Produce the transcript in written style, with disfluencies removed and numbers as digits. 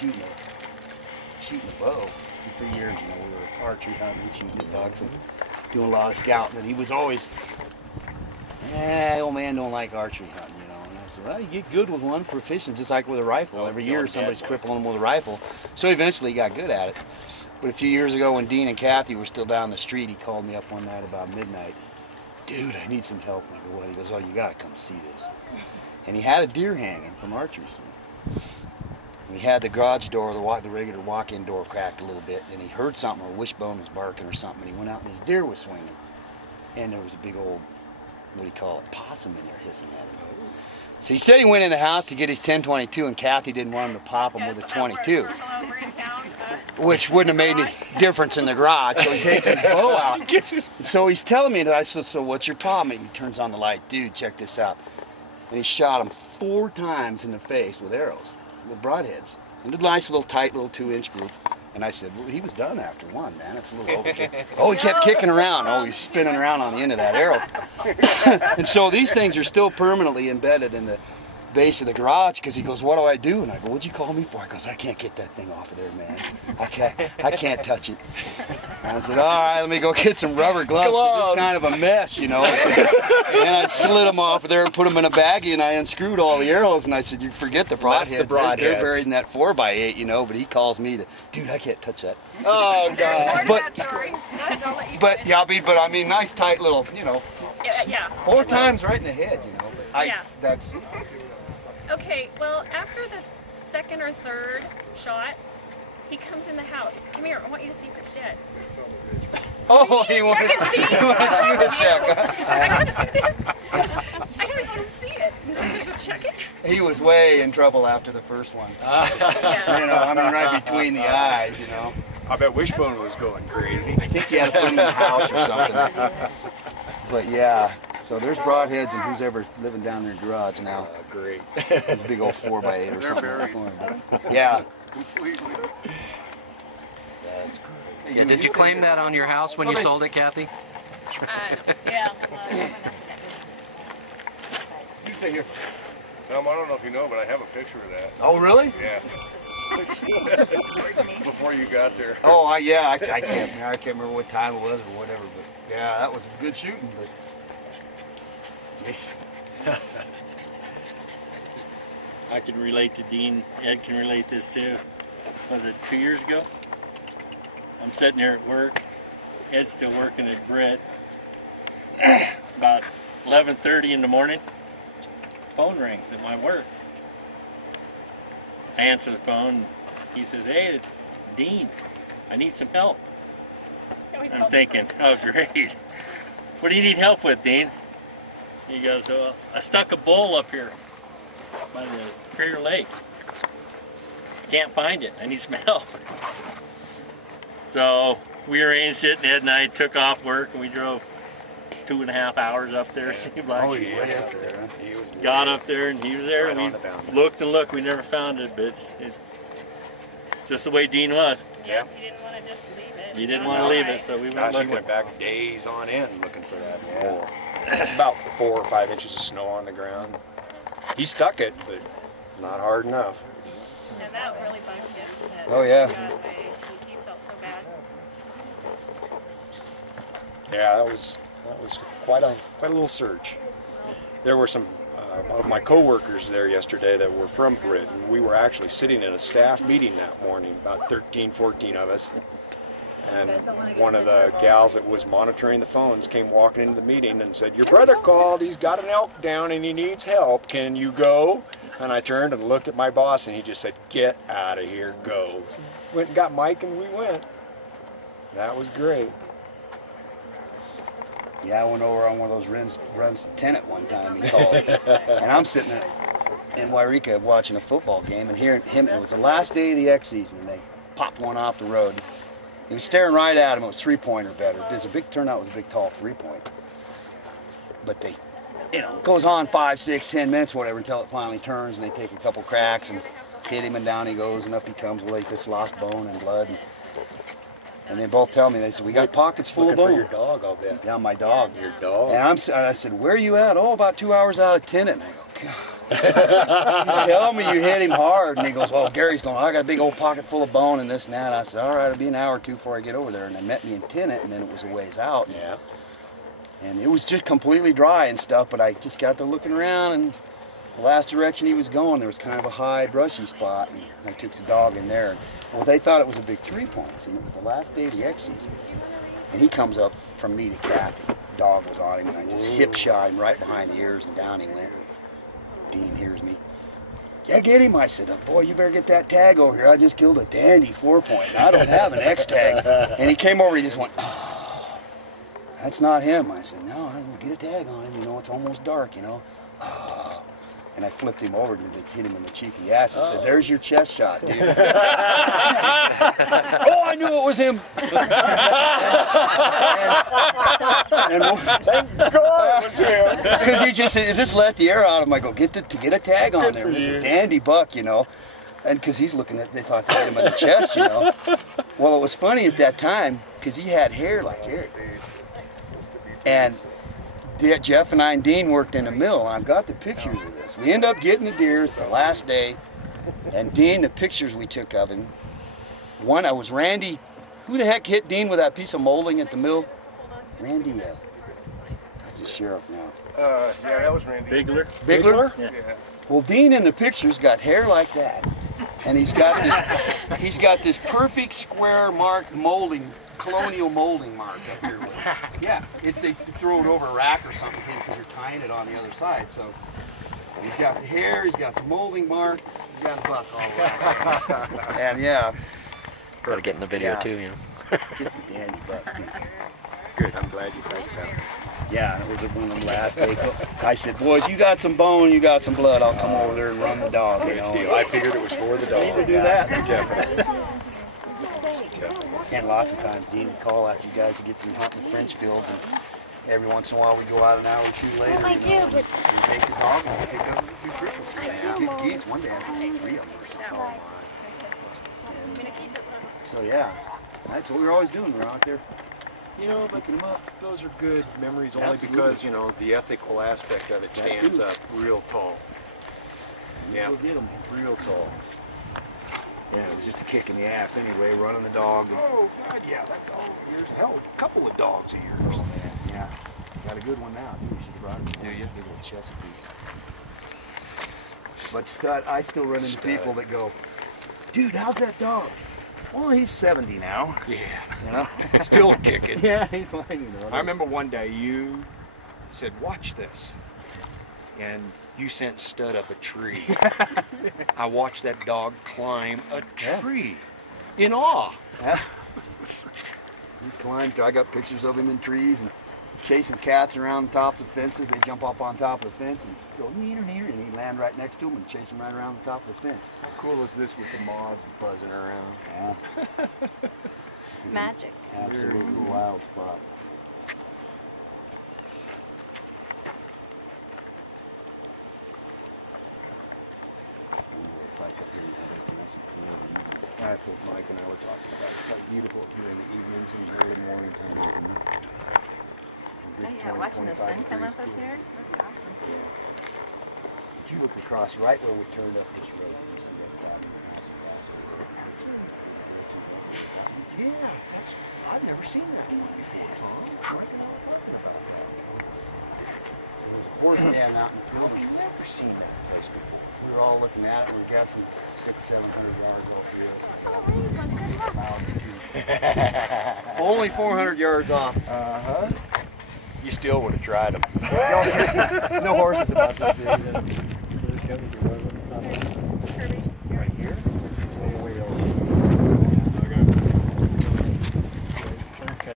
shooting a bow. And for years, you know, we were archery hunting, shooting the bucks, and doing a lot of scouting. And he was always, old man don't like archery hunting, you know. And I said, well, you get good with one, proficient, just like with a rifle. Every year somebody's crippling him with a rifle. So eventually he got good at it. But a few years ago when Dean and Kathy were still down the street, he called me up one night about midnight. Dude, I need some help. And I go, what? He goes, oh, you got to come see this. And he had a deer hanging from archery season. And he had the garage door, the regular walk-in door cracked a little bit, and he heard something, or a wishbone was barking or something, and he went out and his deer was swinging. And there was a big old, what do you call it, possum in there hissing at him. So he said he went in the house to get his 10-22, and Kathy didn't want him to pop him with a 22. Which wouldn't have made any difference in the garage, so he takes his bow out. So he's telling me, and I said, so what's your problem? And he turns on the light. Dude, check this out. And he shot him 4 times in the face with arrows, with broadheads. And a nice little tight little 2-inch group. And I said, well, he was done after one, man. It's a little overkill. Oh, he kept kicking around. Oh, he's spinning around on the end of that arrow. And so these things are still permanently embedded in the base of the garage, because he goes, what do I do? And I go, what'd you call me for? He goes, I can't get that thing off of there, man. I can't touch it. And I said, all right, let me go get some rubber gloves. It's kind of a mess, you know. And I slid them off of there and put them in a baggie, and I unscrewed all the arrows, and I said, you forget the broadheads. They're buried in that 4x8, you know, but he calls me to, dude, I can't touch that. Oh, God. But I mean, nice tight little, you know, 4 times right in the head, you know. But that's... Okay, well, after the second or third shot, he comes in the house. Come here, I want you to see if it's dead. Oh, he wants you to check. I gotta do this. I gotta go to see it. I'm gonna go check it. He was way in trouble after the first one. You know, I mean, right between the eyes, you know. I bet Wishbone was going crazy. I think he had to put him in the house or something. But yeah, so there's broadheads and who's ever living down in their garage now. Great. It's a big old 4x8 or something. Yeah. That's great. Yeah, did you claim that on your house when you sold it, Kathy? Yeah. You sit here. Tom, I don't know if you know, but I have a picture of that. Oh, really? Yeah. Before you got there. Oh, I can't remember what time it was or whatever, but yeah, that was good shooting, but I can relate to Dean. Ed can relate this too. Was it 2 years ago? I'm sitting there at work. Ed's still working at Brett. About 11:30 in the morning, phone rings at my work. I answer the phone. He says, "Hey, Dean, I need some help." I'm thinking, "Oh, great. What do you need help with, Dean?" He goes, "Well, I stuck a bull up here by the Crater Lake. Can't find it. I need some help." So we arranged it, and Ed and I took off work, and we drove 2.5 hours up there. Seemed like got up there, and he was there, and we looked and looked. We never found it, but it's just the way Dean was. Yeah. He didn't want to just leave it. He didn't want to leave it, so we went looking. He went back days on end looking for that bull. About 4 or 5 inches of snow on the ground. He stuck it, but not hard enough. And that really bugged him. Oh, yeah. He felt so bad. Yeah, that was quite a little search. There were some of my co-workers there yesterday that were from Britt, and we were actually sitting in a staff meeting that morning, about 13, 14 of us. And one of the gals that was monitoring the phones came walking into the meeting and said, "Your brother called, he's got an elk down and he needs help, can you go?" And I turned and looked at my boss and he just said, "Get out of here, go." Went and got Mike and we went. That was great. Yeah, I went over on one of those runs to Tenet one time, he called. And I'm sitting in Wairika watching a football game and hearing him. It was the last day of the X season, and they popped one off the road. He was staring right at him. It was 3-pointer better. There's a big turnout. Was a big, tall 3-point. But they, you know, goes on 5, 6, 10 minutes, whatever, until it finally turns, and they take a couple cracks and hit him, and down he goes, and up he comes. Well, they just lost bone and blood. And they both tell me, they said, "We got pockets full of bone." For your dog, I'll bet. Yeah, my dog. Your dog. And I said, "Where are you at?" "Oh, about 2 hours out of Tenet." And I go, "God." You tell me you hit him hard. And he goes, well, Gary's going, I got a big old pocket full of bone and this and that. And I said, all right, it'll be an hour or two before I get over there. And they met me in Tennant, and then it was a ways out. Yeah. And it was just completely dry and stuff, but I just got there looking around, and the last direction he was going, there was kind of a high, brushy spot, and I took the dog in there. Well, they thought it was a big 3 points, and it was the last day of the X season. And he comes up from me to Kathy. The dog was on him, and I just hip shot him right behind the ears, and down he went. Dean hears me. Yeah, get him. I said, oh, boy, you better get that tag over here. I just killed a dandy 4-point, and I don't have an X tag. And he came over, he just went, oh, that's not him. I said, no, get a tag on him. You know, it's almost dark, you know. Oh. And I flipped him over to hit him in the cheeky ass. I said, there's your chest shot, dude. Oh, I knew it was him. and Thank God it was him. Because he just let the air out of him. I go, get a tag on there. It was a dandy buck, you know. And because he's looking at, they thought they hit him in the chest, you know. Well, it was funny at that time because he had hair like Eric. And Jeff and I and Dean worked in a mill, and I've got the pictures of this. We end up getting the deer. It's the last day. And Dean, the pictures we took of him, one, I was Randy. Who the heck hit Dean with that piece of molding at the mill? Randy, he's the sheriff now. Yeah, that was Randy. Bigler. Bigler? Yeah. Well, Dean in the pictures got hair like that, and he's got this perfect square marked molding, colonial molding mark up here. Yeah, they throw it over a rack or something because you're tying it on the other side. So he's got the hair, he's got the molding mark, he's got a buck all around. And yeah, Gotta get in the video Yeah. too, you know. just a dandy buck. Dude. Good, I'm glad you guys found it. Yeah, and it was one of them last days. I said, boys, you got some bone, you got some blood, I'll come over there and run the dog. You know. Deal. I figured it was for the dog. Need to do that. Definitely. And lots of times Dean would call after you guys to get them hunting the French fields, and every once in a while we go out an hour or two later. I You know, do, and but- we take the dog and we pick up a few crickets. We get geese one day, I think 3 of them or something. So yeah, that's what we were always doing. We were out there. You know, but Picking 'em up. those are good memories only Absolutely. because, you know, the ethical aspect of it That stands too. up real tall. Yeah. Go get them real tall. Yeah, it was just a kick in the ass anyway, running the dog. And, oh, God, yeah, that dog of yours. Hell, a couple of dogs of yours. Oh, man. Yeah. Got a good one now. You should have brought it. Do you? Big old Chesapeake. But I still run into people that go, dude, how's that dog? Well, he's 70 now. Yeah. You know? Still kicking. Yeah, he's fine, you know. I remember one day you said, watch this. And you sent Stud up a tree. I watched that dog climb a tree in awe. Yeah. He climbed. I got pictures of him in trees and chasing cats around the tops of fences. They jump up on top of the fence and go neater, neater, and he'd land right next to him and chase him right around the top of the fence. How cool is this with the moths buzzing around? Yeah. This is Magic. an absolutely wild spot. It's like up here, it's nice and cool. That's what Mike and I were talking about. It's quite beautiful up here in the evenings and early morning time. Oh yeah, watching the sun come up here. That's awesome. Did you look across right where we turned up this road? You see that cabin? Yeah, I've never seen that one before, Tom. There's a horse stand out in the field. I've never seen that place before. We were all looking at it. We were guessing 600-700 yards off the rails. Only 400 yards off. Uh-huh. You still would have tried them. No horses about this big. Right here?